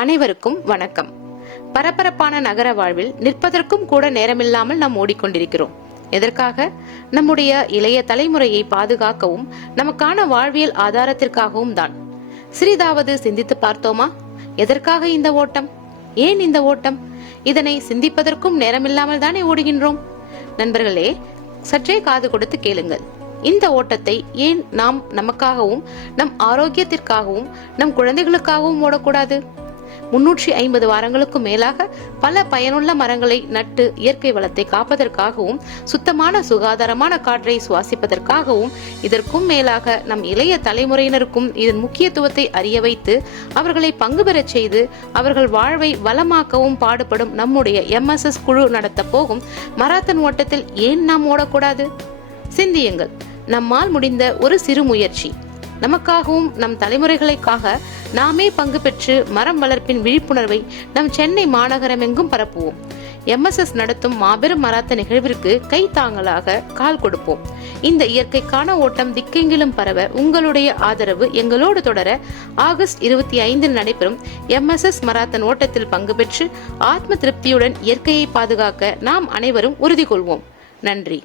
அனைவருக்கும் வணக்கம். பரபரப்பான நகர வாழ்வில் நிற்பதற்கும் கூட நேரமில்லாமல் நாம் ஓடிக்கொண்டிருக்கிறோம். எதற்காக? நம்முடைய இளைய தலைமுறையை பாதுகாக்கவும் நமக்கான வாழ்வியல் ஆதாரத்திற்காகவும் தான். சிறிதாவது சிந்தித்து பார்த்தோமா? எதற்காக இந்த ஓட்டம்? ஏன் இந்த ஓட்டம்? இதனை சிந்திப்பதற்கும் நேரமில்லாமல் தானே ஓடுகின்றோம். நண்பர்களே, சற்றே காது கொடுத்து கேளுங்கள். இந்த ஓட்டத்தை ஏன் நாம் நமக்காகவும் நம் ஆரோக்கியத்திற்காகவும் நம் குழந்தைகளுக்காகவும் ஓடக்கூடாது? 350 வாரங்களுக்கும் மேலாக பல பயனுள்ள மரங்களை நட்டு இயற்கை வளத்தை காப்பதற்காகவும் சுத்தமான சுகாதாரமான காற்றை சுவாசிப்பதற்காகவும் இதற்கும் மேலாக நம் இளைய தலைமுறையினருக்கும் இதன் முக்கியத்துவத்தை அறிய வைத்து அவர்களை பங்கு பெறச் செய்து அவர்கள் வாழ்வை வளமாக்கவும் பாடுபடும் நம்முடைய MSS குழு நடத்த போகும் மராத்தன் ஓட்டத்தில் ஏன் நாம் ஓடக்கூடாது? சிந்தியுங்கள். நம்மால் முடிந்த ஒரு சிறு முயற்சி, நமக்காகவும் நம் தலைமுறைகளுக்காக நாமே பங்கு பெற்று மரம் வளர்ப்பின் விழிப்புணர்வை நம் சென்னை மாநகரமெங்கும் பரப்புவோம். MSS நடத்தும் மாபெரும் மராத்த நிகழ்விற்கு கை தாங்களாக கால் கொடுப்போம். இந்த இயற்கைக்கான ஓட்டம் திக்கெங்கிலும் பரவ உங்களுடைய ஆதரவு எங்களோடு தொடர ஆகஸ்ட் 25 நடைபெறும் MSS மராத்தன் ஓட்டத்தில் பங்கு பெற்று ஆத்ம திருப்தியுடன் இயற்கையை பாதுகாக்க நாம் அனைவரும் உறுதி கொள்வோம். நன்றி.